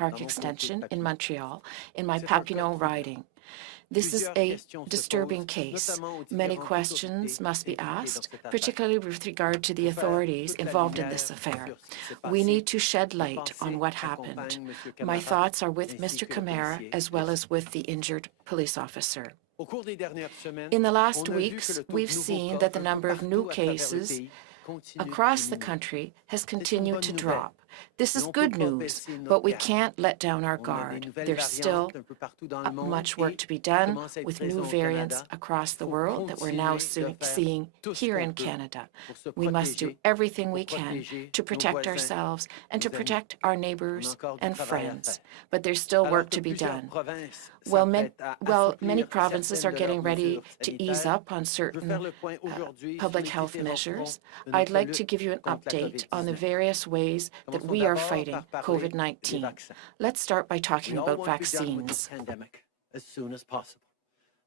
Park Extension in Montreal in my Papineau riding. This is a disturbing case. Many questions must be asked, particularly with regard to the authorities involved in this affair. We need to shed light on what happened. My thoughts are with Mr. Camara as well as with the injured police officer. In the last weeks, we've seen that the number of new cases across the country has continued to drop. This is good news, but we can't let down our guard. There's still much work to be done with new variants across the world that we're now seeing here in Canada. We must do everything we can to protect ourselves and to protect our neighbors and friends, but there's still work to be done. Well, many provinces are getting ready to ease up on certain public health measures. I'd like to give you an update on the various ways that we are fighting COVID-19. Let's start by talking about vaccines. Pandemic as soon as possible.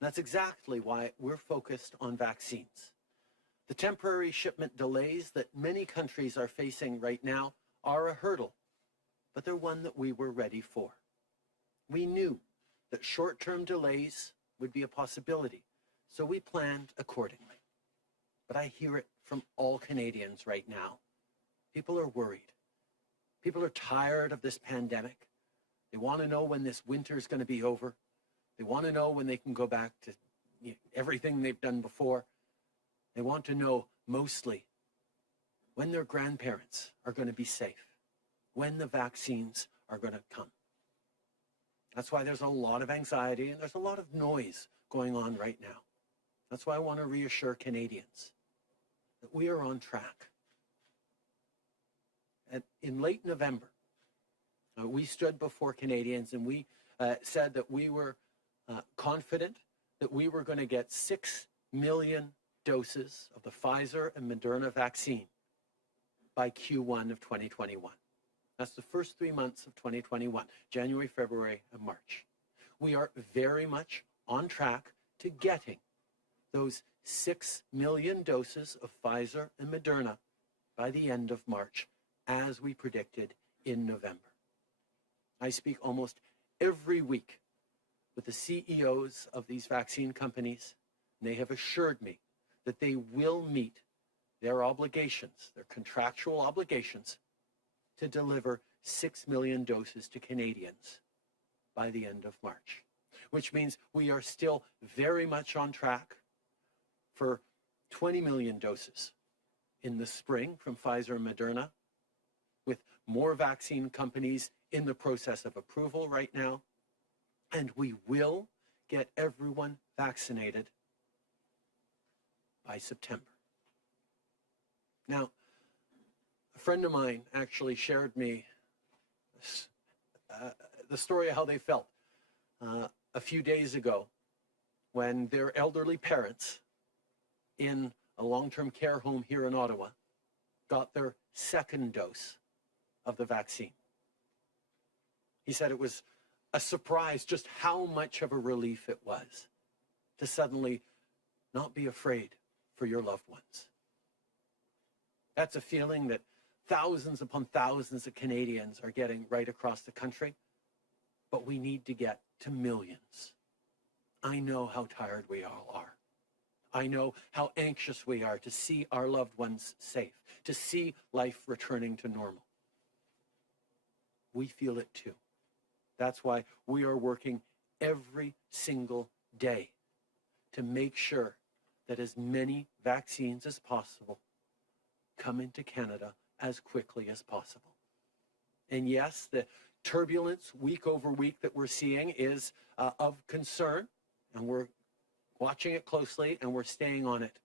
That's exactly why we're focused on vaccines. The temporary shipment delays that many countries are facing right now are a hurdle, but they're one that we were ready for. We knew that short-term delays would be a possibility, so we planned accordingly. But I hear it from all Canadians right now. People are worried. People are tired of this pandemic. They want to know when this winter is going to be over. They want to know when they can go back to everything they've done before. They want to know mostly when their grandparents are going to be safe, when the vaccines are going to come. That's why there's a lot of anxiety and there's a lot of noise going on right now. That's why I want to reassure Canadians that we are on track. In late November, we stood before Canadians and we said that we were confident that we were going to get 6 million doses of the Pfizer and Moderna vaccine by Q1 of 2021. That's the first 3 months of 2021, January, February, and March. We are very much on track to getting those 6 million doses of Pfizer and Moderna by the end of March, as we predicted in November. I speak almost every week with the CEOs of these vaccine companies, and they have assured me that they will meet their obligations, their contractual obligations, to deliver 6 million doses to Canadians by the end of March, which means we are still very much on track for 20 million doses in the spring from Pfizer and Moderna, with more vaccine companies in the process of approval right now, and we will get everyone vaccinated by September. Now, a friend of mine actually shared me the story of how they felt a few days ago when their elderly parents in a long-term care home here in Ottawa got their second dose of the vaccine. He said it was a surprise just how much of a relief it was to suddenly not be afraid for your loved ones. That's a feeling that thousands upon thousands of Canadians are getting right across the country, but we need to get to millions. I know how tired we all are. I know how anxious we are to see our loved ones safe, to see life returning to normal. We feel it too. That's why we are working every single day to make sure that as many vaccines as possible come into Canada as quickly as possible. And yes, the turbulence week over week that we're seeing is of concern, and we're watching it closely and we're staying on it.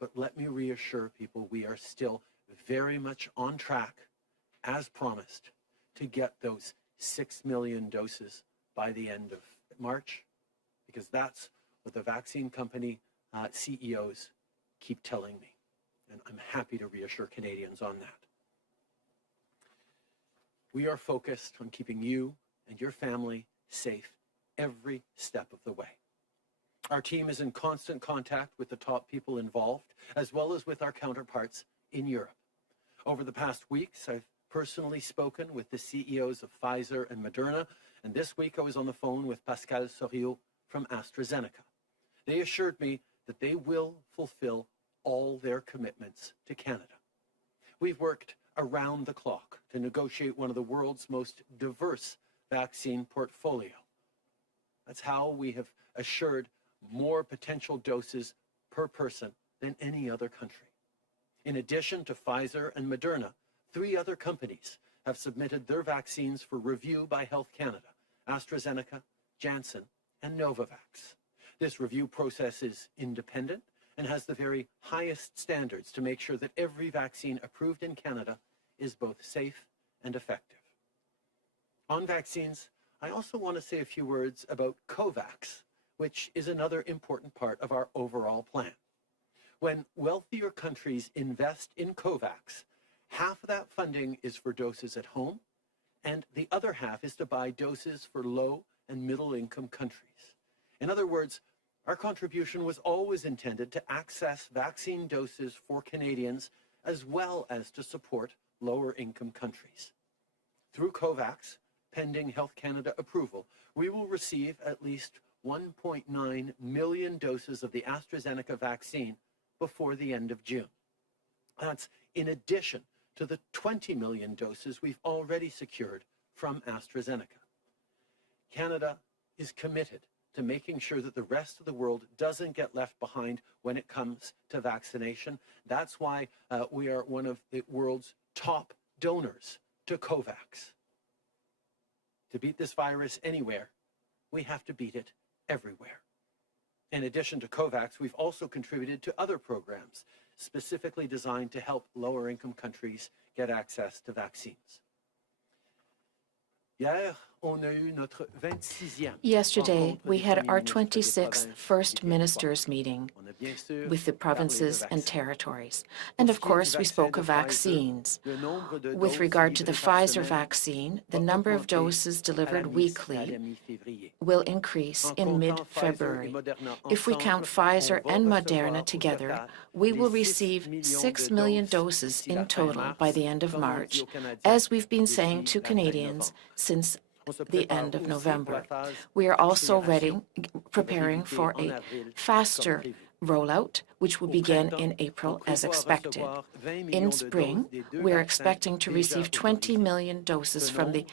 But let me reassure people, we are still very much on track, as promised, to get those 6 million doses by the end of March, because that's what the vaccine company CEOs keep telling me. And I'm happy to reassure Canadians on that. We are focused on keeping you and your family safe every step of the way. Our team is in constant contact with the top people involved, as well as with our counterparts in Europe. Over the past weeks, I've personally spoken with the CEOs of Pfizer and Moderna, and this week I was on the phone with Pascal Soriot from Astrazeneca. They assured me that they will fulfill all their commitments to Canada. We've worked around the clock to negotiate one of the world's most diverse vaccine portfolio. That's how we have assured more potential doses per person than any other country. In addition to Pfizer and Moderna, 3 other companies have submitted their vaccines for review by Health Canada: Astrazeneca, Janssen, and Novavax. This review process is independent and has the very highest standards to make sure that every vaccine approved in Canada is both safe and effective. On vaccines, I also want to say a few words about COVAX, which is another important part of our overall plan. When wealthier countries invest in COVAX, half of that funding is for doses at home, and the other half is to buy doses for low and middle-income countries. In other words, our contribution was always intended to access vaccine doses for Canadians as well as to support lower-income countries. Through COVAX, pending Health Canada approval, we will receive at least 1.9 million doses of the Astrazeneca vaccine before the end of June. That's in addition to the 20 million doses we've already secured from AstraZeneca. Canada is committed to making sure that the rest of the world doesn't get left behind when it comes to vaccination. That's why we are one of the world's top donors to COVAX. To beat this virus anywhere, we have to beat it everywhere. In addition to COVAX, we've also contributed to other programs specifically designed to help lower-income countries get access to vaccines. Yesterday, we had our 26th First Ministers meeting with the provinces and territories. And of course, we spoke of vaccines. With regard to the Pfizer vaccine, the number of doses delivered weekly will increase in mid-February. If we count Pfizer and Moderna together, we will receive 6 million doses in total by the end of March, as we've been saying to Canadians since the end of November. We are also preparing for a faster rollout, which will begin in April as expected. In spring, we're expecting to receive 20 million doses from the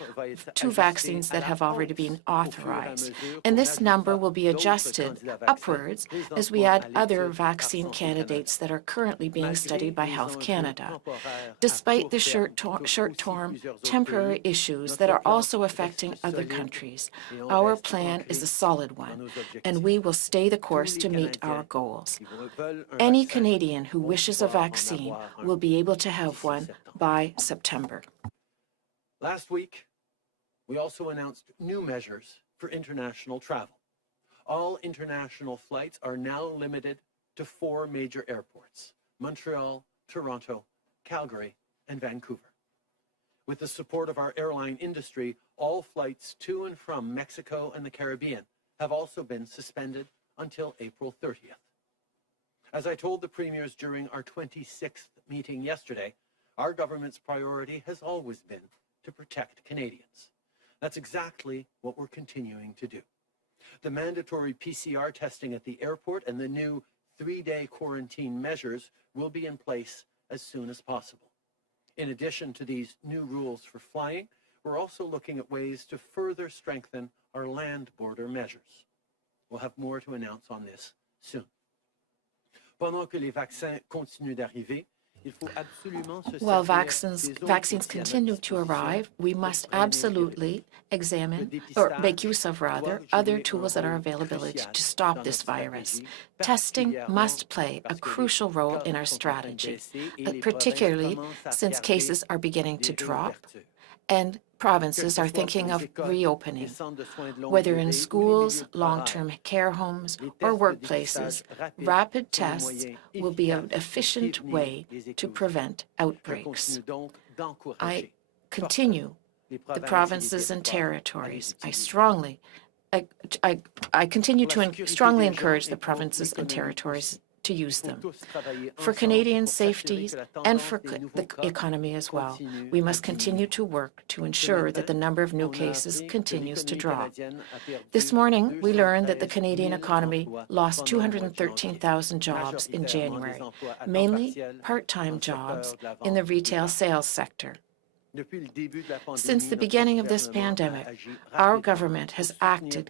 2 vaccines that have already been authorized. And this number will be adjusted upwards as we add other vaccine candidates that are currently being studied by Health Canada. Despite the short-term temporary issues that are also affecting other countries, our plan is a solid one, and we will stay the course to meet our goals. Any Canadian who wishes a vaccine will be able to have one by September. Last week, we also announced new measures for international travel. All international flights are now limited to 4 major airports: Montreal, Toronto, Calgary, and Vancouver. With the support of our airline industry, all flights to and from Mexico and the Caribbean have also been suspended until April 30th. As I told the premiers during our 26th meeting yesterday, our government's priority has always been to protect Canadians. That's exactly what we're continuing to do. The mandatory PCR testing at the airport and the new 3-day quarantine measures will be in place as soon as possible. In addition to these new rules for flying, we're also looking at ways to further strengthen our land border measures. We'll have more to announce on this soon. While vaccines continue to arrive, we must absolutely examine, or make use of rather, other tools that are available to stop this virus. Testing must play a crucial role in our strategy, particularly since cases are beginning to drop and provinces are thinking of reopening. Whether in schools, long-term care homes, or workplaces, rapid tests will be an efficient way to prevent outbreaks. I continue the provinces and territories. I continue to strongly encourage the provinces and territories to use them. For Canadian safety and for the economy as well, we must continue to work to ensure that the number of new cases continues to drop. This morning, we learned that the Canadian economy lost 213,000 jobs in January, mainly part-time jobs in the retail sales sector. Since the beginning of this pandemic, our government has acted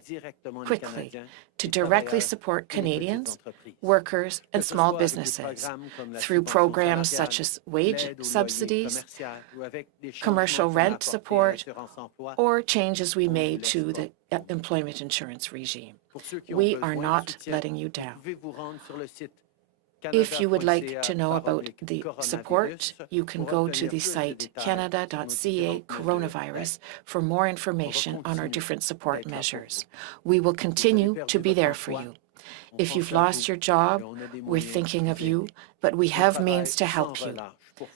quickly to directly support Canadians, workers, and small businesses through programs such as wage subsidies, commercial rent support, or changes we made to the employment insurance regime. We are not letting you down. If you would like to know about the support, you can go to the site canada.ca coronavirus for more information on our different support measures. We will continue to be there for you. If you've lost your job, we're thinking of you, but we have means to help you.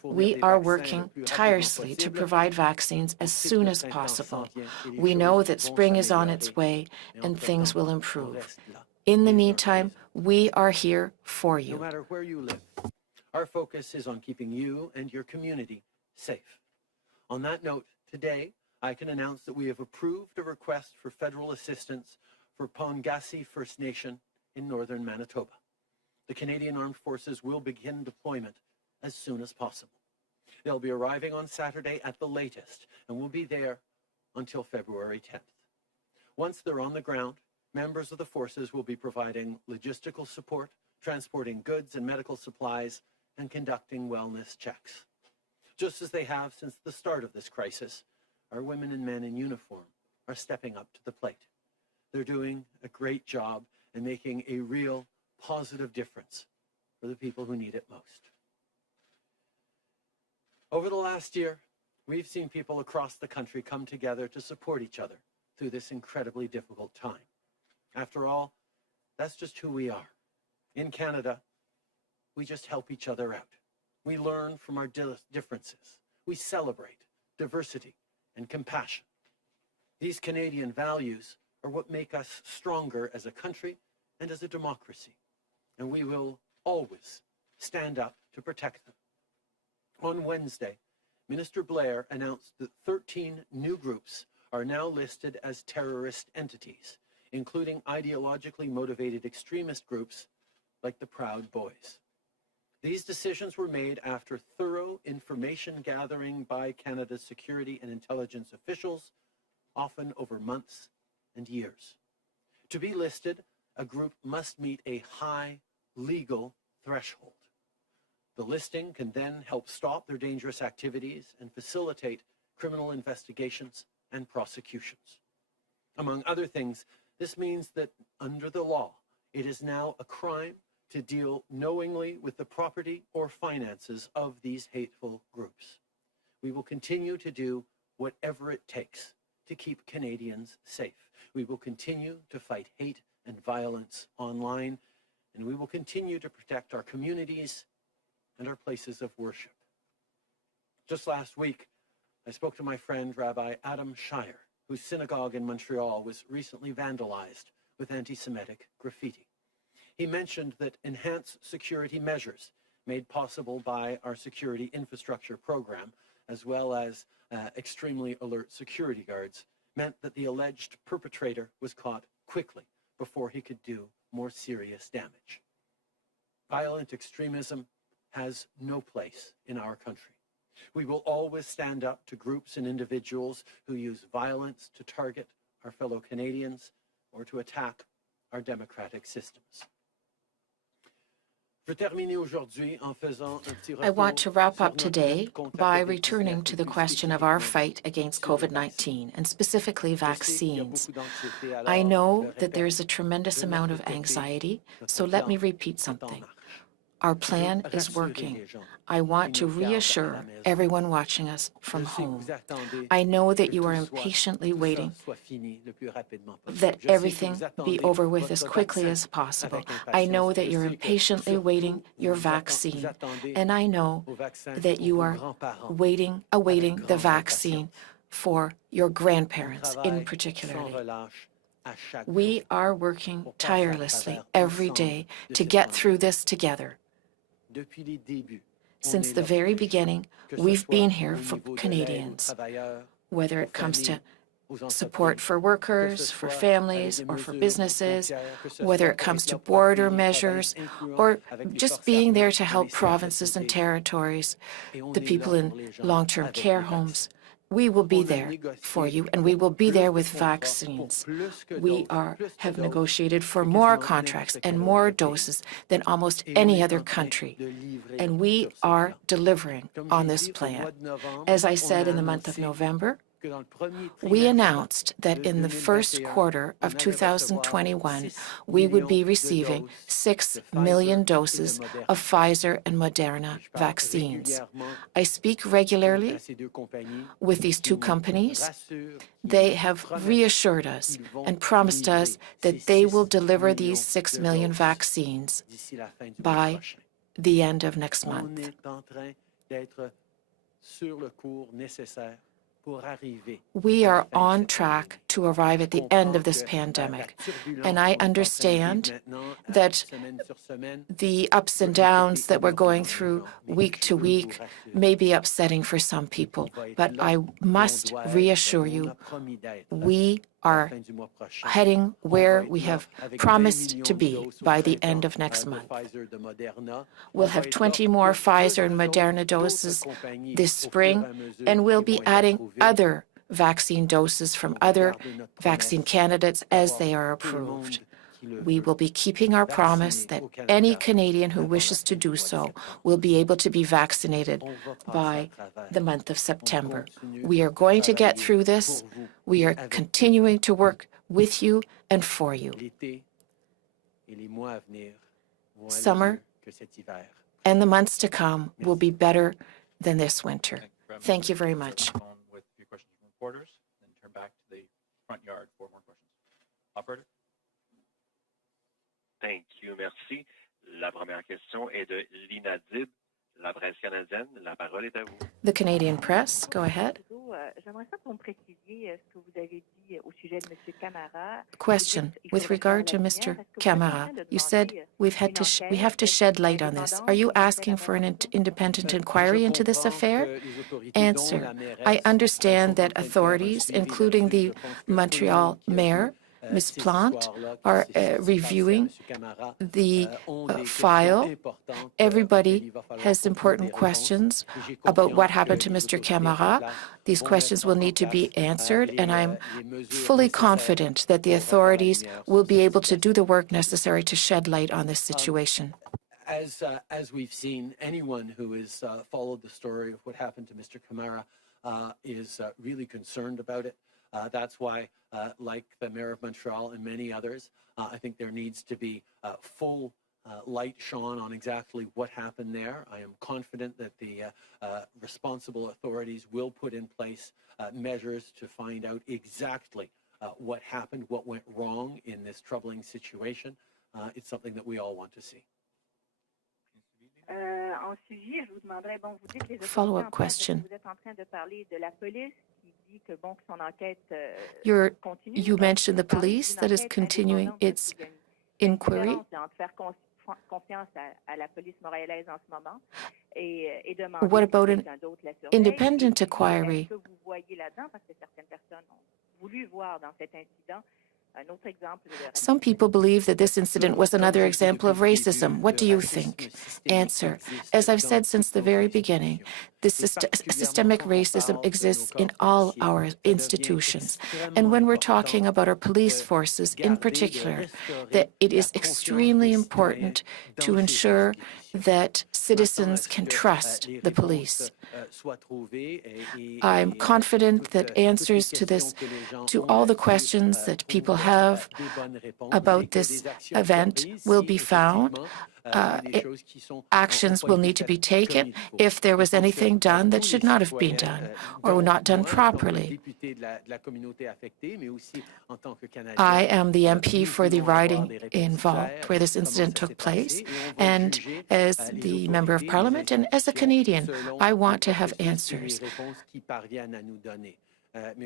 We are working tirelessly to provide vaccines as soon as possible. We know that spring is on its way and things will improve. In the meantime, we are here for you. No matter where you live, our focus is on keeping you and your community safe. On that note, today, I can announce that we have approved a request for federal assistance for Pongassi First Nation in northern Manitoba. The Canadian Armed Forces will begin deployment as soon as possible. They'll be arriving on Saturday at the latest and will be there until February 10th. Once they're on the ground, members of the forces will be providing logistical support, transporting goods and medical supplies, and conducting wellness checks. Just as they have since the start of this crisis, our women and men in uniform are stepping up to the plate. They're doing a great job and making a real positive difference for the people who need it most. Over the last year, we've seen people across the country come together to support each other through this incredibly difficult time. After all, that's just who we are. In Canada, we just help each other out. We learn from our differences. We celebrate diversity and compassion. These Canadian values are what make us stronger as a country and as a democracy, and we will always stand up to protect them. On Wednesday, Minister Blair announced that 13 new groups are now listed as terrorist entities, including ideologically motivated extremist groups like the Proud Boys. These decisions were made after thorough information gathering by Canada's security and intelligence officials, often over months and years. To be listed, a group must meet a high legal threshold. The listing can then help stop their dangerous activities and facilitate criminal investigations and prosecutions. Among other things, this means that under the law, it is now a crime to deal knowingly with the property or finances of these hateful groups. We will continue to do whatever it takes to keep Canadians safe. We will continue to fight hate and violence online, and we will continue to protect our communities and our places of worship. Just last week, I spoke to my friend Rabbi Adam Shire, whose synagogue in Montreal was recently vandalized with anti-Semitic graffiti. He mentioned that enhanced security measures made possible by our security infrastructure program, as well as extremely alert security guards, meant that the alleged perpetrator was caught quickly before he could do more serious damage. Violent extremism has no place in our country. We will always stand up to groups and individuals who use violence to target our fellow Canadians or to attack our democratic systems. I want to wrap up today by returning to the question of our fight against COVID-19 and specifically vaccines. I know that there is a tremendous amount of anxiety, so let me repeat something. Our plan is working. I want to reassure everyone watching us from home. I know that you are impatiently waiting that everything be over with as quickly as possible. I know that you're impatiently waiting your vaccine, and I know that you are awaiting the vaccine for your grandparents in particular. We are working tirelessly every day to get through this together. Since the very beginning, we've been here for Canadians, whether it comes to support for workers, for families, or for businesses, whether it comes to border measures, or just being there to help provinces and territories, the people in long-term care homes. We will be there for you, and we will be there with vaccines. We have negotiated for more contracts and more doses than almost any other country, and we are delivering on this plan. As I said in the month of November, we announced that in the first quarter of 2021, we would be receiving 6 million doses of Pfizer and Moderna vaccines. I speak regularly with these two companies. They have reassured us and promised us that they will deliver these 6 million vaccines by the end of next month. We are on track to arrive at the end of this pandemic, and I understand that the ups and downs that we're going through week to week may be upsetting for some people, but I must reassure you, we are heading where we have promised to be by the end of next month. We'll have 20 more Pfizer and Moderna doses this spring, and we'll be adding other vaccine doses from other vaccine candidates as they are approved. We will be keeping our promise that any Canadian who wishes to do so will be able to be vaccinated by the month of September. We are going to get through this. We are continuing to work with you and for you. Summer and the months to come will be better than this winter. Thank you very much. With a few questions from reporters, then turn back to the front yard for more questions. Operator? Thank you, merci. La première question est de l'INADIB, la presse canadienne. La parole est à vous. The Canadian Press, go ahead. Question. With regard to Mr. Camara, you said we have to shed light on this. Are you asking for an independent inquiry into this affair? Answer. I understand that authorities, including the Montreal mayor, Ms. Plante, are reviewing the file. Everybody has important questions about what happened to Mr. Camara. These questions will need to be answered, and I'm fully confident that the authorities will be able to do the work necessary to shed light on this situation. As we've seen, anyone who has followed the story of what happened to Mr. Camara is really concerned about it. That's why, like the Mayor of Montreal and many others, I think there needs to be full light shone on exactly what happened there. I am confident that the responsible authorities will put in place measures to find out exactly what happened, what went wrong in this troubling situation. It's something that we all want to see. Follow-up question. You mentioned the police that is continuing its inquiry. What about an independent inquiry? Some people believe that this incident was another example of racism. What do you think? Answer. As I've said since the very beginning, this systemic racism exists in all our institutions. And when we're talking about our police forces in particular, that it is extremely important to ensure that citizens can trust the police. I'm confident that answers to all the questions that people have about this event will be found. Actions will need to be taken if there was anything done that should not have been done or not done properly. I am the MP for the riding involved where this incident took place, and as the Member of Parliament and as a Canadian, I want to have answers.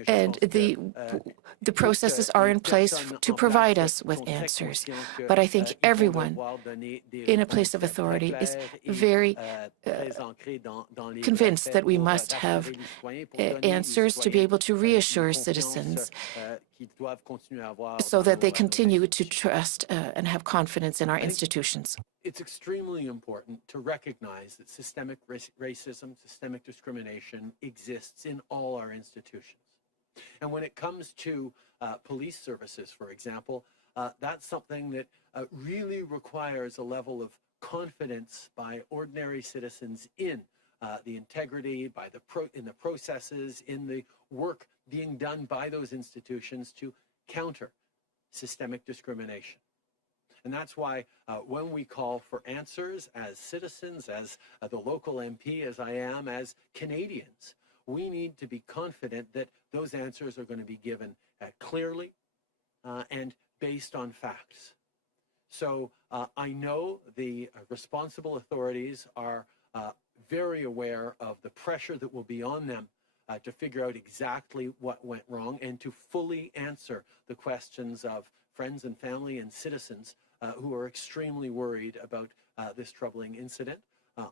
And The processes are in place to provide us with answers. But I think everyone in a place of authority is very convinced that we must have answers to be able to reassure citizens so that they continue to trust and have confidence in our institutions. It's extremely important to recognize that systemic racism, systemic discrimination exists in all our institutions. And when it comes to police services, for example, that's something that really requires a level of confidence by ordinary citizens in the integrity, in the processes, in the work being done by those institutions to counter systemic discrimination. And that's why when we call for answers as citizens, as the local MP, as I am, as Canadians, we need to be confident that those answers are going to be given clearly and based on facts. So I know the responsible authorities are very aware of the pressure that will be on them to figure out exactly what went wrong and to fully answer the questions of friends and family and citizens who are extremely worried about this troubling incident.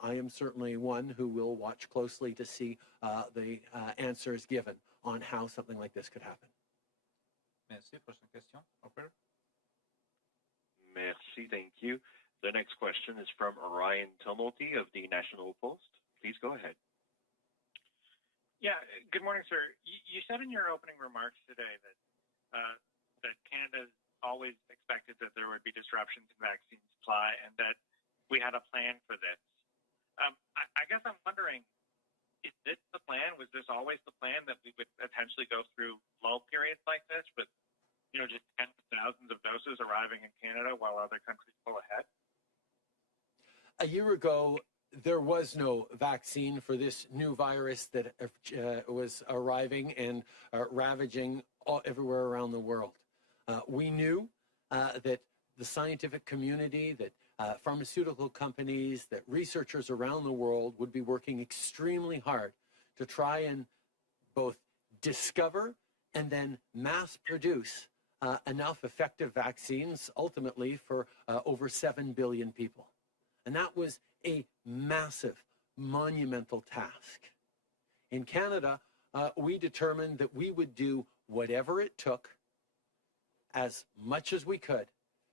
I am certainly one who will watch closely to see the answers given on how something like this could happen. Merci. Prochaine question. Operator. Merci, thank you. The next question is from Ryan Tumulty of the National Post. Please go ahead. Yeah, good morning, sir. You said in your opening remarks today that that Canada's always expected that there would be disruptions in vaccine supply and that we had a plan for this. I guess I'm wondering, is this the plan? Was this always the plan that we would potentially go through lull periods like this with, just tens of thousands of doses arriving in Canada while other countries pull ahead? A year ago, there was no vaccine for this new virus that was arriving and ravaging everywhere around the world. We knew that the scientific community, that pharmaceutical companies, that researchers around the world would be working extremely hard to try and both discover and then mass produce enough effective vaccines, ultimately for over 7 billion people. And that was a massive, monumental task. In Canada, we determined that we would do whatever it took, as much as we could,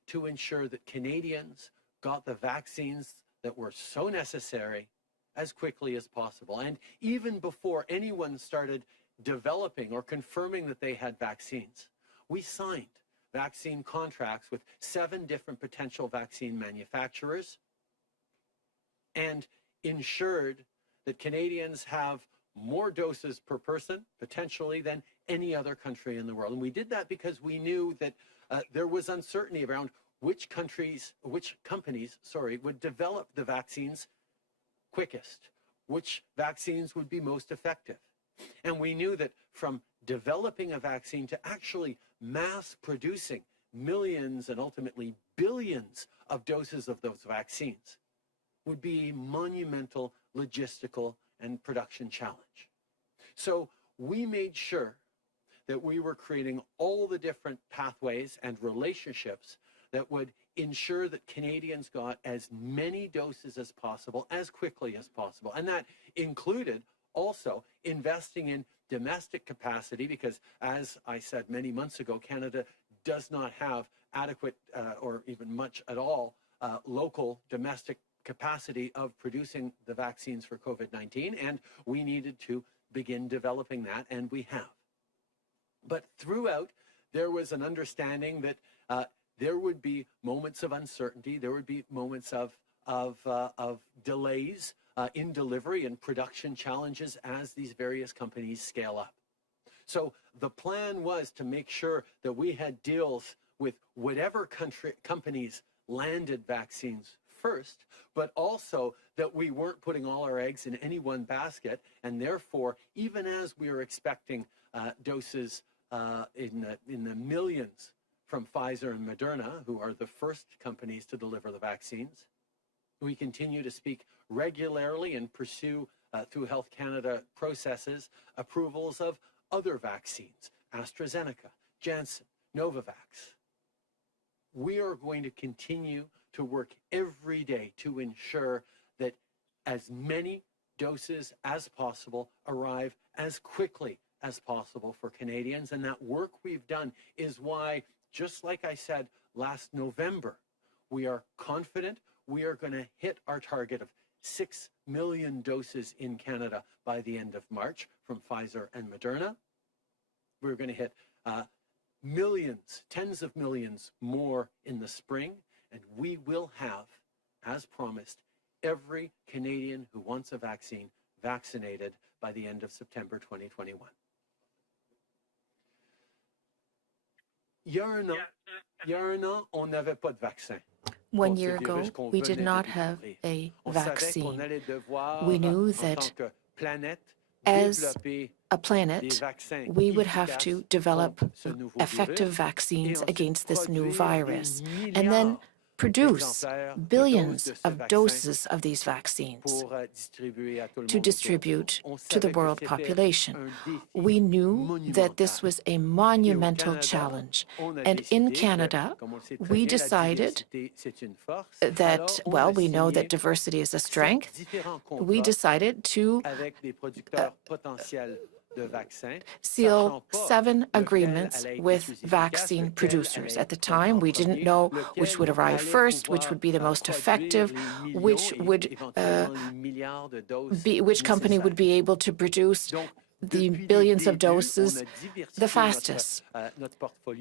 to ensure that Canadians got the vaccines that were so necessary as quickly as possible. And even before anyone started developing or confirming that they had vaccines, we signed vaccine contracts with 7 different potential vaccine manufacturers and ensured that Canadians have more doses per person, potentially, than any other country in the world. And we did that because we knew that there was uncertainty around which companies would develop the vaccines quickest, which vaccines would be most effective. And we knew that from developing a vaccine to actually mass producing millions and ultimately billions of doses of those vaccines would be a monumental logistical and production challenge. So we made sure that we were creating all the different pathways and relationships that would ensure that Canadians got as many doses as possible, as quickly as possible. And that included also investing in domestic capacity because, as I said many months ago, Canada does not have adequate or even much at all local domestic capacity of producing the vaccines for COVID-19, and we needed to begin developing that, and we have. But throughout, there was an understanding that there would be moments of uncertainty, there would be moments of delays in delivery and production challenges as these various companies scale up. So the plan was to make sure that we had deals with whatever companies landed vaccines first, but also that we weren't putting all our eggs in any one basket, and therefore, even as we were expecting doses in the millions from Pfizer and Moderna, who are the first companies to deliver the vaccines, we continue to speak regularly and pursue through Health Canada processes approvals of other vaccines, Astrazeneca, Janssen, Novavax. We are going to continue to work every day to ensure that as many doses as possible arrive as quickly as possible for Canadians. And that work we've done is why, just like I said last November, we are confident we are going to hit our target of 6 million doses in Canada by the end of March from Pfizer and Moderna. We're going to hit millions, tens of millions more in the spring, and we will have, as promised, every Canadian who wants a vaccine vaccinated by the end of September 2021. Il y a un an, on n'avait pas de vaccin. 1 year ago, we did not have a vaccine. We knew that as a planet, we would have to develop effective vaccines against this new virus and then produce billions of doses of these vaccines to distribute to the world population. We knew that this was a monumental challenge. And in Canada, we decided that, well, we know that diversity is a strength. We decided to seal 7 agreements with vaccine producers. At the time, we didn't know which would arrive first, which would be the most effective, which company would be able to produce the billions of doses the fastest.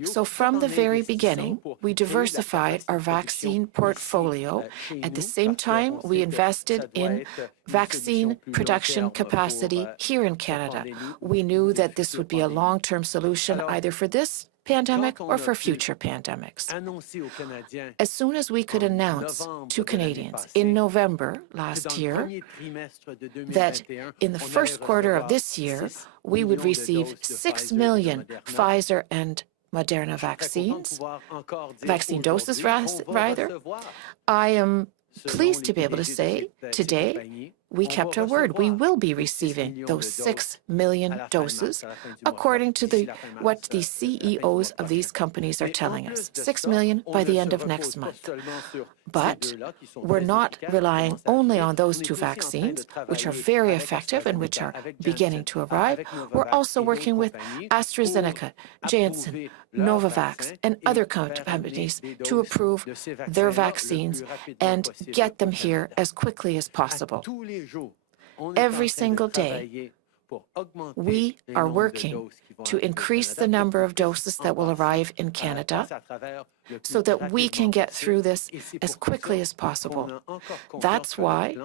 So from the very beginning, we diversified our vaccine portfolio. At the same time, we invested in vaccine production capacity here in Canada. We knew that this would be a long-term solution either for this pandemic or for future pandemics. As soon as we could announce to Canadians in November last year that in the first quarter of this year, we would receive 6 million Pfizer and Moderna vaccine doses rather, I am pleased to be able to say today we kept our word. We will be receiving those 6 million doses according to what the CEOs of these companies are telling us. 6 million by the end of next month. But we're not relying only on those 2 vaccines, which are very effective and which are beginning to arrive. We're also working with Astrazeneca, Janssen, Novavax, and other companies to approve their vaccines and get them here as quickly as possible. Every single day, we are working to increase the number of doses that will arrive in Canada so that we can get through this as quickly as possible. That's why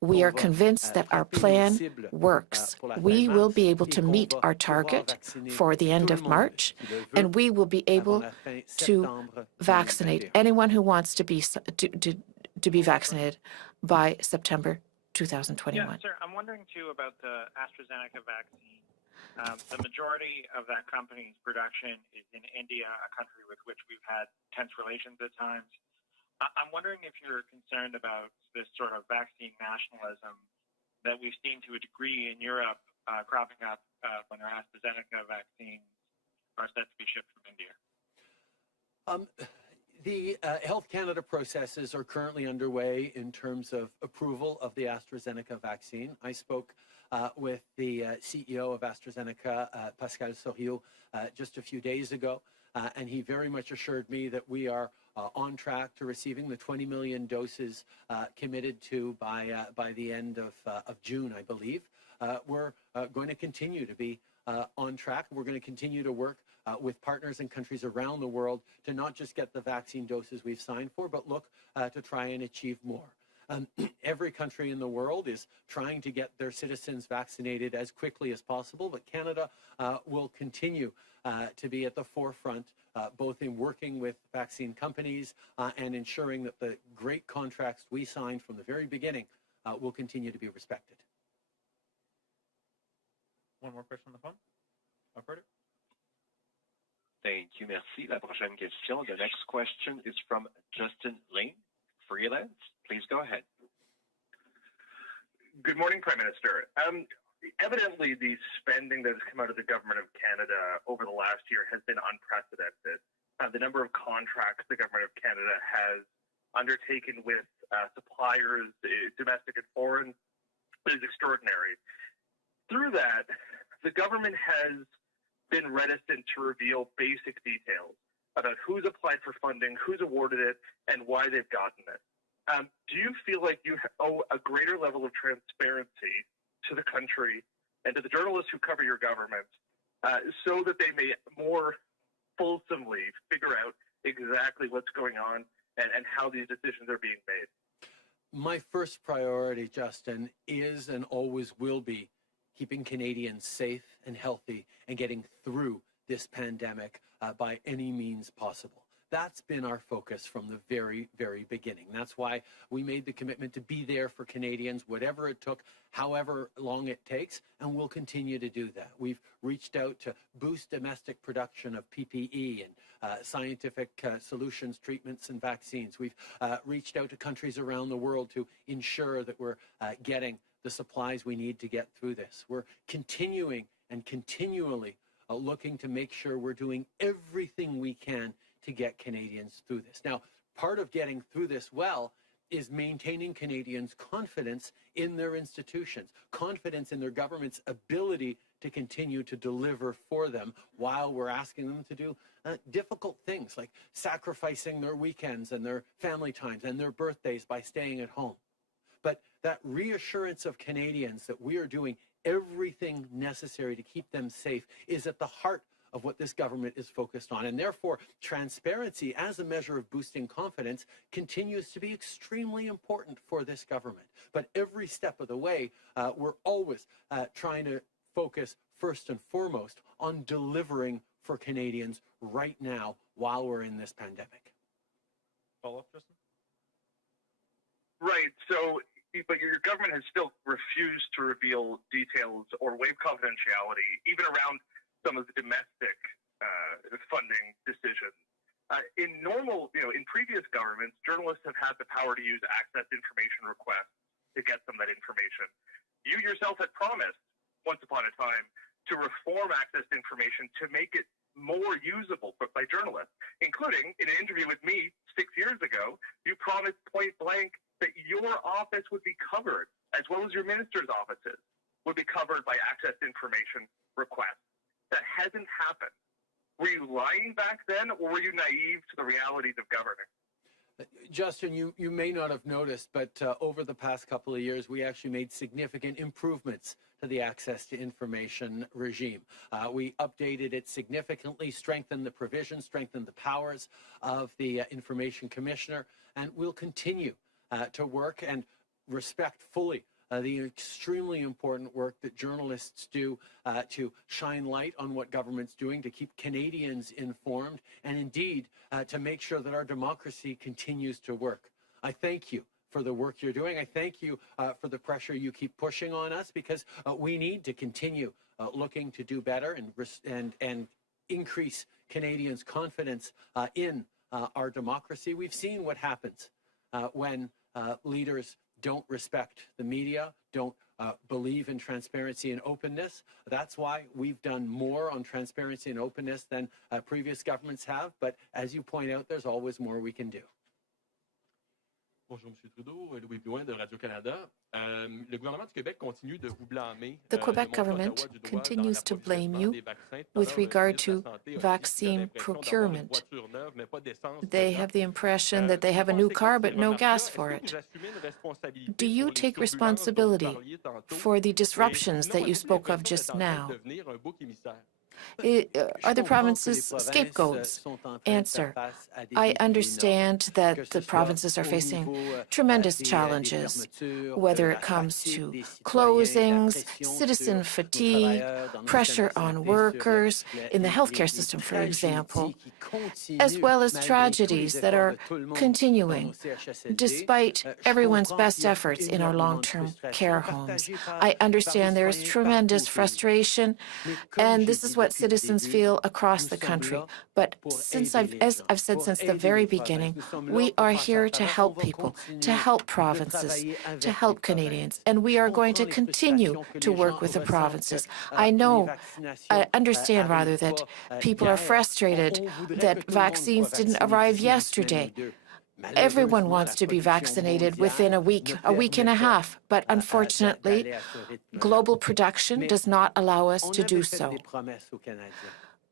we are convinced that our plan works. We will be able to meet our target for the end of March, and we will be able to vaccinate anyone who wants to be vaccinated by September 2021. Yeah, sir, I'm wondering too about the Astrazeneca vaccine. The majority of that company's production is in India, a country with which we've had tense relations at times. I'm wondering if you're concerned about this sort of vaccine nationalism that we've seen to a degree in Europe cropping up when our AstraZeneca vaccines are set to be shipped from India. The Health Canada processes are currently underway in terms of approval of the AstraZeneca vaccine. I spoke with the CEO of AstraZeneca, Pascal Soriot, just a few days ago, and he very much assured me that we are on track to receiving the 20 million doses committed to by the end of June, I believe. We're going to continue to be on track. We're going to continue to work with partners and countries around the world to not just get the vaccine doses we've signed for, but look to try and achieve more. Every country in the world is trying to get their citizens vaccinated as quickly as possible, but Canada will continue to be at the forefront, both in working with vaccine companies and ensuring that the great contracts we signed from the very beginning will continue to be respected. One more question on the phone. Operator? Thank you, merci. La prochaine question. The next question is from Justin Lane, freelance. Please go ahead. Good morning, Prime Minister. evidently, the spending that has come out of the Government of Canada over the last year has been unprecedented. The number of contracts the Government of Canada has undertaken with suppliers, domestic and foreign, is extraordinary. Through that, the government has been reticent to reveal basic details about who's applied for funding, who's awarded it, and why they've gotten it. Do you feel like you owe a greater level of transparency to the country and to the journalists who cover your government so that they may more fulsomely figure out exactly what's going on and how these decisions are being made? My first priority, Justin, is and always will be keeping Canadians safe and healthy and getting through this pandemic by any means possible. That's been our focus from the very, very beginning. That's why we made the commitment to be there for Canadians, whatever it took, however long it takes, and we'll continue to do that. We've reached out to boost domestic production of PPE and scientific solutions, treatments, and vaccines. We've reached out to countries around the world to ensure that we're getting the supplies we need to get through this. We're continuing and continually looking to make sure we're doing everything we can to get Canadians through this. Now, part of getting through this well is maintaining Canadians' confidence in their institutions, confidence in their government's ability to continue to deliver for them while we're asking them to do difficult things like sacrificing their weekends and their family times and their birthdays by staying at home. But that reassurance of Canadians that we are doing everything necessary to keep them safe is at the heart of what this government is focused on. And therefore, transparency as a measure of boosting confidence continues to be extremely important for this government. But every step of the way, we're always trying to focus first and foremost on delivering for Canadians right now while we're in this pandemic. Follow-up, Justin? Right. So, but your government has still refused to reveal details or waive confidentiality, even around some of the domestic funding decisions. In previous governments, journalists have had the power to use access information requests to get them that information. You yourself had promised, once upon a time, to reform access information to make it more usable by journalists, including in an interview with me 6 years ago, you promised point blank that your office would be covered, as well as your minister's offices, would be covered by access information requests. That hasn't happened. Were you lying back then, or were you naive to the realities of governing? Justin, you may not have noticed, but over the past couple of years, we actually made significant improvements to the access to information regime. We updated it significantly, strengthened the provisions, strengthened the powers of the Information Commissioner, and we'll continue to work and respect fully the extremely important work that journalists do to shine light on what government's doing, to keep Canadians informed, and indeed to make sure that our democracy continues to work. I thank you for the work you're doing. I thank you for the pressure you keep pushing on us, because we need to continue looking to do better and increase Canadians' confidence in our democracy. We've seen what happens when leaders don't respect the media, don't believe in transparency and openness. That's why we've done more on transparency and openness than previous governments have. But as you point out, there's always more we can do. Bonjour, M. Trudeau. Louis Blouin de Radio-Canada. Le gouvernement du Québec continue de vous blâmer. The Quebec government continues to blame you with regard to vaccine procurement. They have the impression that they have a new car but no gas for it. Do you take responsibility for the disruptions that you spoke of just now? Are the provinces scapegoats? Answer: I understand that the provinces are facing tremendous challenges, whether it comes to closings, citizen fatigue, pressure on workers in the healthcare system, for example, as well as tragedies that are continuing despite everyone's best efforts in our long-term care homes. I understand there is tremendous frustration, and this is what what citizens feel across the country. But as I've said since the very beginning, we are here to help people, to help provinces, to help Canadians, and we are going to continue to work with the provinces. I understand rather that people are frustrated that vaccines didn't arrive yesterday. Everyone wants to be vaccinated within a week and a half, but unfortunately, global production does not allow us to do so.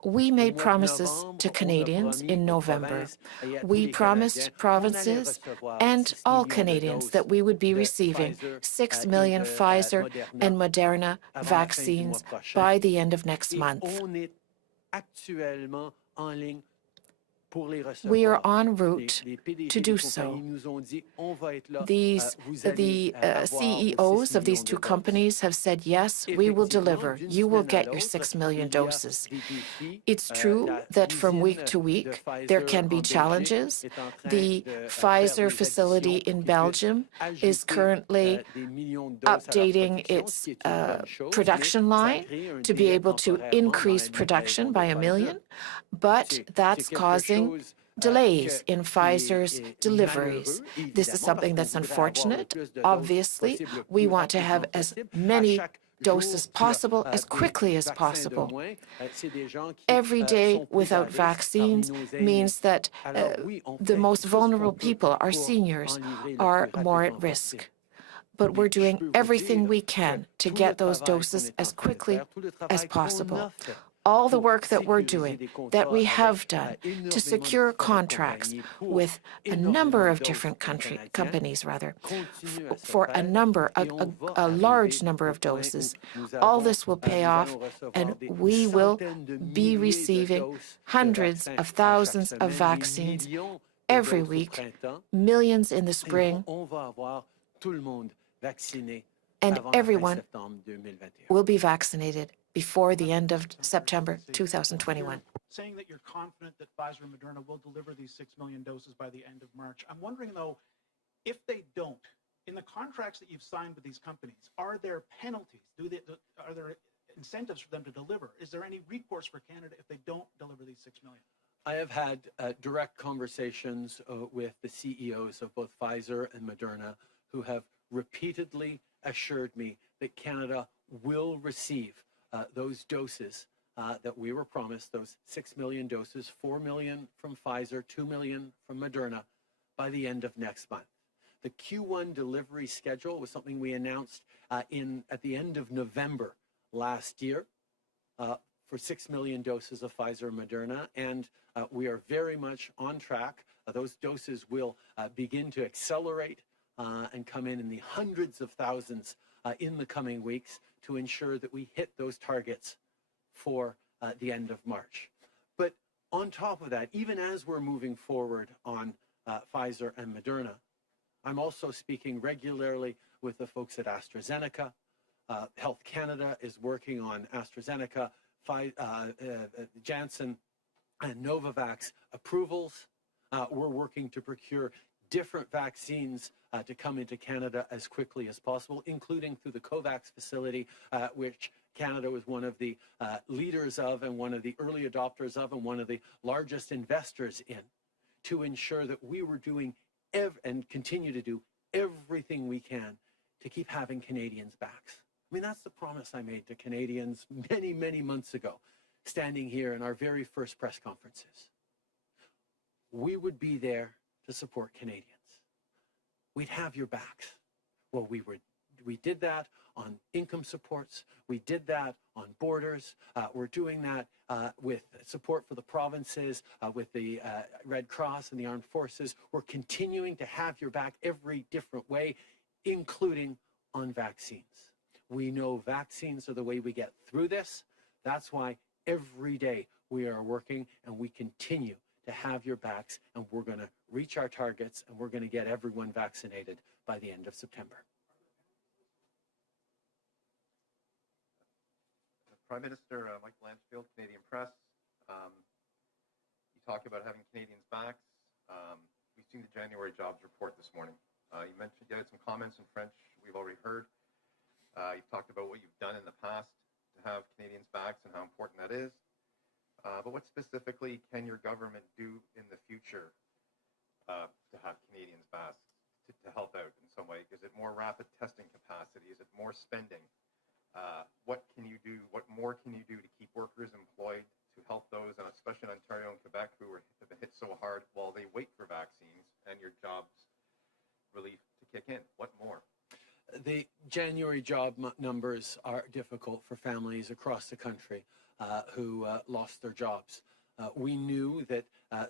We made promises to Canadians in November. We promised provinces and all Canadians that we would be receiving 6 million Pfizer and Moderna vaccines by the end of next month. We are en route to do so. The CEOs of these two companies have said, yes, we will deliver. You will get your 6 million doses. It's true that from week to week, there can be challenges. The Pfizer facility in Belgium is currently updating its production line to be able to increase production by 1 million, but that's causing delays in Pfizer's deliveries. This is something that's unfortunate. Obviously, we want to have as many doses possible as quickly as possible. Every day without vaccines means that the most vulnerable people, our seniors, are more at risk. But we're doing everything we can to get those doses as quickly as possible. All the work that we're doing, that we have done to secure contracts with a number of different companies, for a large number of doses. All this will pay off, and we will be receiving hundreds of thousands of vaccines every week, millions in the spring, and everyone will be vaccinated before the end of September 2021. Saying that you're confident that Pfizer and Moderna will deliver these 6 million doses by the end of March. I'm wondering, though, if they don't, in the contracts that you've signed with these companies, are there penalties? Are there incentives for them to deliver? Is there any recourse for Canada if they don't deliver these 6 million? I have had direct conversations with the CEOs of both Pfizer and Moderna who have repeatedly assured me that Canada will receive those doses that we were promised, those 6 million doses, 4 million from Pfizer, 2 million from Moderna, by the end of next month. The Q1 delivery schedule was something we announced at the end of November last year for 6 million doses of Pfizer and Moderna, and we are very much on track. Those doses will begin to accelerate and come in the hundreds of thousands in the coming weeks to ensure that we hit those targets for the end of March. But on top of that, even as we're moving forward on Pfizer and Moderna, I'm also speaking regularly with the folks at Astrazeneca. Health Canada is working on Astrazeneca, Janssen, and Novavax approvals. We're working to procure different vaccines to come into Canada as quickly as possible, including through the COVAX facility, which Canada was one of the leaders of and one of the early adopters of and one of the largest investors in, to ensure that we were doing and continue to do everything we can to keep having Canadians' backs. I mean, that's the promise I made to Canadians many, many months ago, standing here in our very first press conferences. We would be there to support Canadians. We'd have your backs. Well, we did that on income supports. We did that on borders. We're doing that with support for the provinces, with the Red Cross and the Armed Forces. We're continuing to have your back every different way, including on vaccines. We know vaccines are the way we get through this. That's why every day we are working and we continue to have your backs, and we're going to reach our targets, and we're going to get everyone vaccinated by the end of September. Prime Minister Michael Lanchfield, Canadian Press. You talked about having Canadians' backs. We've seen the January jobs report this morning. You mentioned you had some comments in French we've already heard. You've talked about what you've done in the past to have Canadians' backs and how important that is. But what specifically can your government do in the future to have Canadians masked to help out in some way? Is it more rapid testing capacity? Is it more spending? What can you do? What more can you do to keep workers employed, to help those, and especially in Ontario and Quebec, who have been hit so hard while they wait for vaccines and your jobs relief to kick in? What more? The January job numbers are difficult for families across the country who lost their jobs. We knew that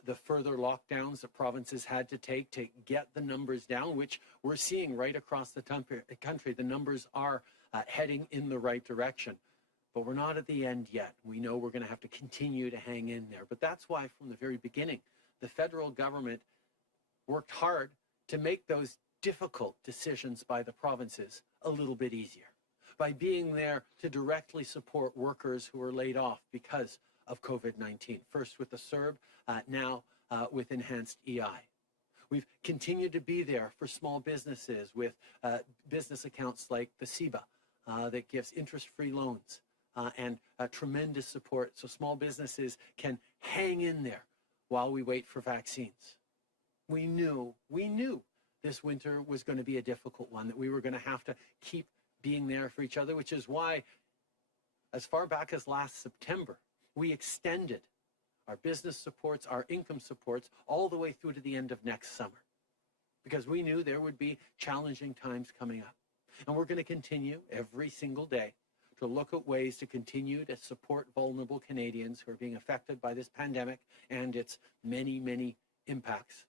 the further lockdowns that provinces had to take to get the numbers down, which we're seeing right across the country, the numbers are heading in the right direction. But we're not at the end yet. We know we're going to have to continue to hang in there. But that's why from the very beginning, the federal government worked hard to make those difficult decisions by the provinces a little bit easier by being there to directly support workers who are laid off because of COVID-19. First with the CERB, now with enhanced EI. We've continued to be there for small businesses with business accounts like the CEBA that gives interest-free loans and tremendous support so small businesses can hang in there while we wait for vaccines. We knew this winter was going to be a difficult one, that we were going to have to keep being there for each other, which is why, as far back as last September, we extended our business supports, our income supports, all the way through to the end of next summer, because we knew there would be challenging times coming up. And we're going to continue every single day to look at ways to continue to support vulnerable Canadians who are being affected by this pandemic and its many, many impacts.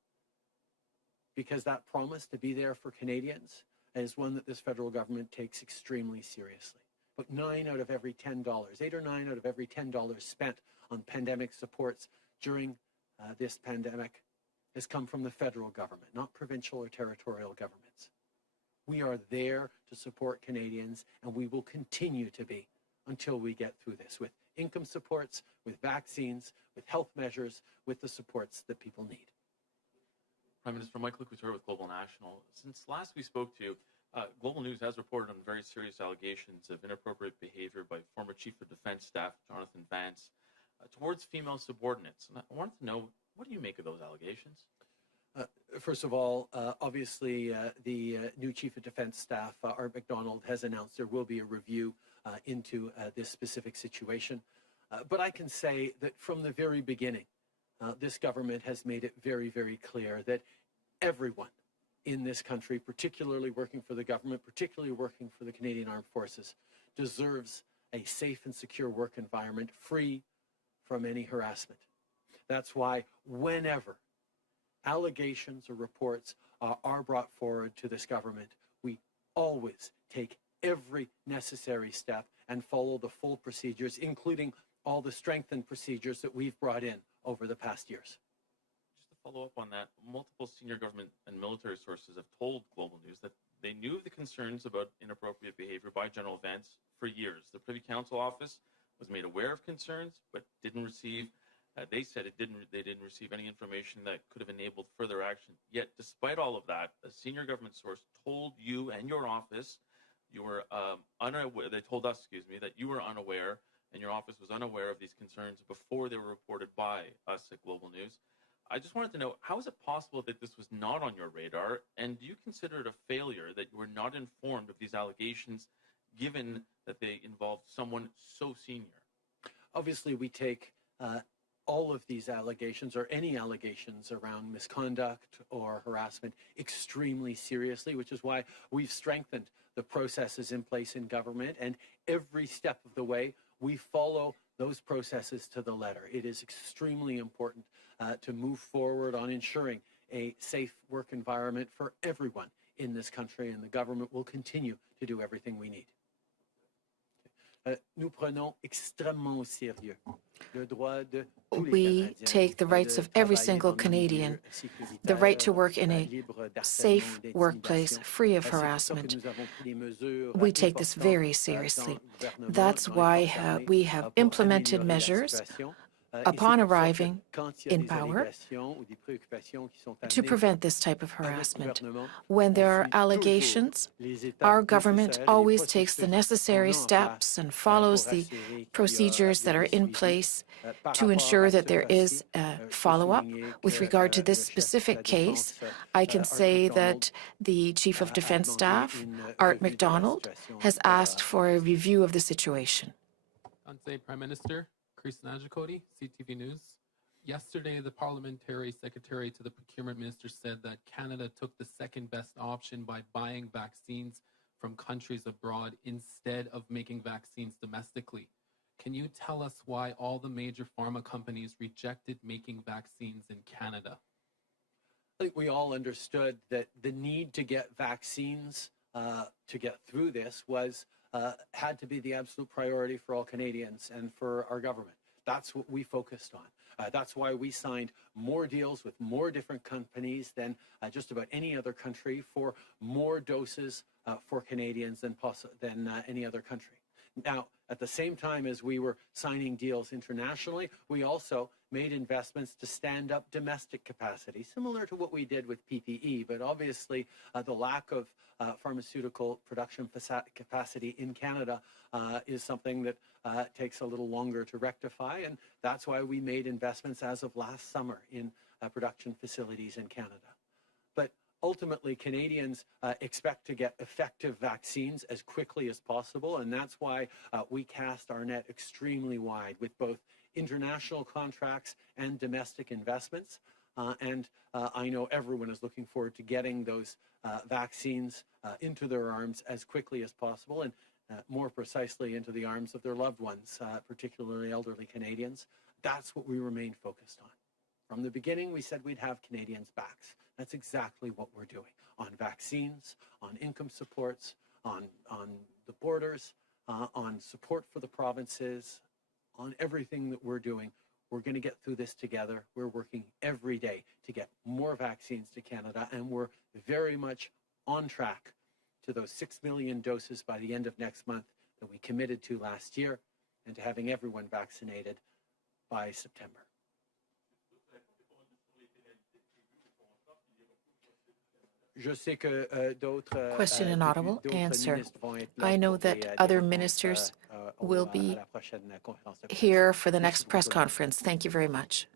Because that promise to be there for Canadians is one that this federal government takes extremely seriously. But 9 out of every $10, 8 or 9 out of every $10 spent on pandemic supports during this pandemic has come from the federal government, not provincial or territorial governments. We are there to support Canadians, and we will continue to be until we get through this, with income supports, with vaccines, with health measures, with the supports that people need. Prime Minister Michael Couture with Global National. Since last we spoke to you, Global News has reported on very serious allegations of inappropriate behavior by former Chief of Defense Staff Jonathan Vance towards female subordinates. And I wanted to know, what do you make of those allegations? First of all, obviously, the new Chief of Defense Staff, Art MacDonald, has announced there will be a review into this specific situation. But I can say that from the very beginning, this government has made it very, very clear that everyone in this country, particularly working for the government, particularly working for the Canadian Armed Forces, deserves a safe and secure work environment free from any harassment. That's why whenever allegations or reports are brought forward to this government, we always take every necessary step and follow the full procedures, including all the strengthened procedures that we've brought in over the past years. Just to follow up on that, multiple senior government and military sources have told Global News that they knew the concerns about inappropriate behavior by General Vance for years. The Privy Council office was made aware of concerns, but didn't receive, they said they didn't receive any information that could have enabled further action. Yet, despite all of that, a senior government source told you and your office you were unaware, they told us, that you were unaware and your office was unaware of these concerns before they were reported by us at Global News. I just wanted to know, how is it possible that this was not on your radar? And do you consider it a failure that you were not informed of these allegations, given that they involved someone so senior? Obviously, we take all of these allegations or any allegations around misconduct or harassment extremely seriously, which is why we've strengthened the processes in place in government, and every step of the way we follow those processes to the letter. It is extremely important to move forward on ensuring a safe work environment for everyone in this country, and the government will continue to do everything we need. Nous prenons extrêmement au sérieux le droit de tous les We Canadiens take the rights of every de travailler single dans un milieu Canadian, the right to work in a libre d'harcèlement, safe workplace, d'intimidation. free of C'est pour ça que harassment. nous avons pris des mesures We take this importantes very dans seriously. le gouvernement, That's dans les why forces armées, we have pour implemented améliorer la measures situation. upon arriving in power to prevent this type of harassment. When there are allegations, our government always takes the necessary steps and follows the procedures that are in place to ensure that there is a follow-up. With regard to this specific case, I can say that the Chief of Defence Staff, Art MacDonald, has asked for a review of the situation. Prime Minister, Chris Najikoti, CTV News. Yesterday, the Parliamentary Secretary to the Procurement Minister said that Canada took the second best option by buying vaccines from countries abroad instead of making vaccines domestically. Can you tell us why all the major pharma companies rejected making vaccines in Canada? I think we all understood that the need to get vaccines to get through this had to be the absolute priority for all Canadians and for our government. That's what we focused on. That's why we signed more deals with more different companies than just about any other country for more doses for Canadians than any other country. Now, at the same time as we were signing deals internationally, we also made investments to stand up domestic capacity, similar to what we did with PPE. But obviously, the lack of pharmaceutical production capacity in Canada is something that takes a little longer to rectify. And that's why we made investments as of last summer in production facilities in Canada. But ultimately, Canadians expect to get effective vaccines as quickly as possible, and that's why we cast our net extremely wide with both international contracts and domestic investments. I know everyone is looking forward to getting those vaccines into their arms as quickly as possible, and more precisely into the arms of their loved ones, particularly elderly Canadians. That's what we remain focused on. From the beginning, we said we'd have Canadians' backs. That's exactly what we're doing on vaccines, on income supports, on the borders, on support for the provinces, on everything that we're doing. We're going to get through this together. We're working every day to get more vaccines to Canada, and we're very much on track to those 6 million doses by the end of next month that we committed to last year, and to having everyone vaccinated by September. Question inaudible. Answer. I know that other ministers will be here for the next press conference. Thank you very much.